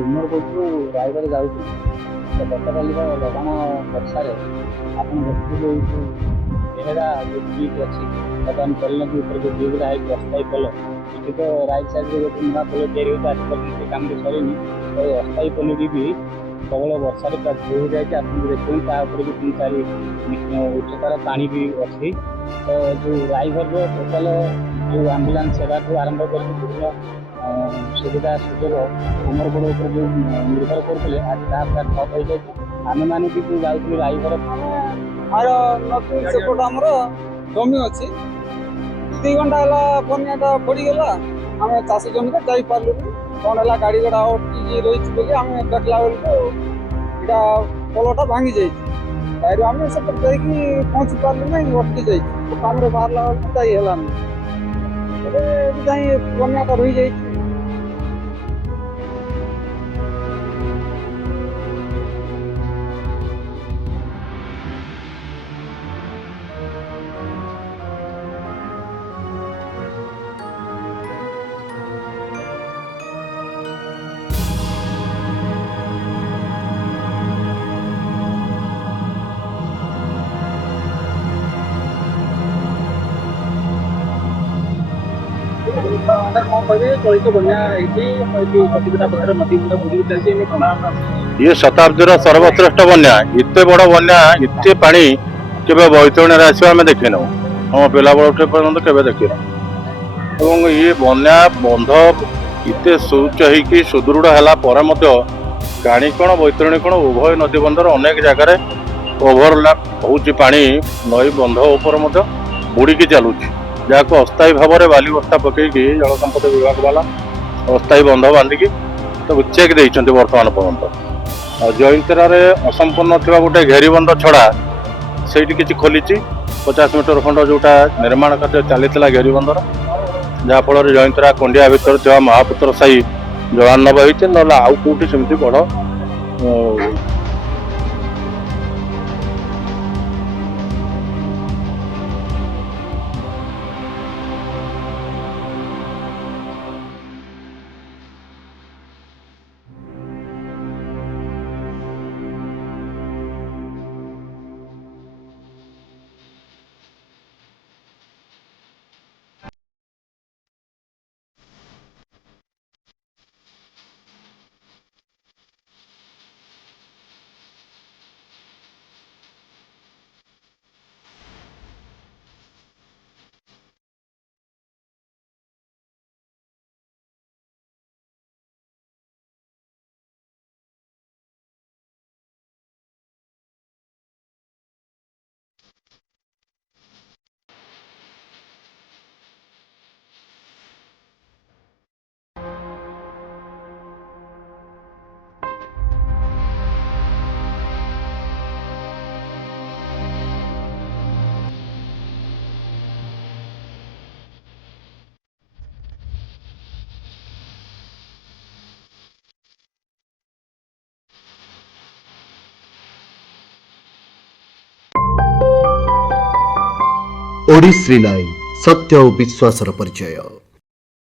उमरकोटू रायगढ़ जाऊँ तो गतकाली लगाण वर्षा आप देखिए जो बेहरा जो ब्रिज अच्छी बर्तमान कल ऊपर जो ब्रिज है अस्थायी पोल ये तो राइट साइड में गोटे नुआ पोल तैयारी होता आज पर्यटन कम सरनी तो ये अस्थायी पोलटी भी प्रबल वर्षा पूरा धोई जाए आप देखते भी 3-4 उच्चतार पानी भी अच्छी तो जो रायगढ़ टोटाल जो आम्बुलांस सेवा आरंभ कर विभिन्न सुविधा सुजोग उमरकोट जो निर्भर करते आज पूरा ठप हो जाए आम मैंने भी जो जाऊँ रायगढ़ नदी सेपट आमर जमी अच्छी 2 घंटा है बनिया पड़गला आम चाष जमी जा पार्लु कौन है गाड़ी गड़ा अटकी रही बोली आम देखला बेलू पोलटा भांगी जाइए आम से पहुँची पार्लु ना अटकी जाइए आम बाहर जाए बनिया रही जाइए। ये शताब्दी सर्वश्रेष्ठ बन्या इतने बड़ बन्या इतने पानी केवे बैतरणी आसवा आम देखी ना हम पिला बड़े पर्यटन केवे देखी ये बन्या बंध इतने सुच हो सुदृढ़ है गाणीकोण बैतरणीकोण उभय नदी बंधर अनेक जगार ओभरलैप होची पानी नई बंध उपर बुड़िकी चलुची जहाँ को अस्थायी भाव में बाली बस्ता पकईकि जल संपद विभाग वाला अस्थायी बंध बांधिकी तो चेक देते बर्तमान पर्यंत और जयंतरा असंपूर्ण थी गोटे घेरीबंध छड़ा से किसी खोली 50 मीटर खंड जोटा निर्माण कार्य चली घेरीबंधर जहाँफल जयंतरा कंडिया भितर थी महापुत्र साई जलान्नव होती ना आउ कौटी सेमती बड़ ओडिसी लाइन सत्य और विश्वासर परिचय।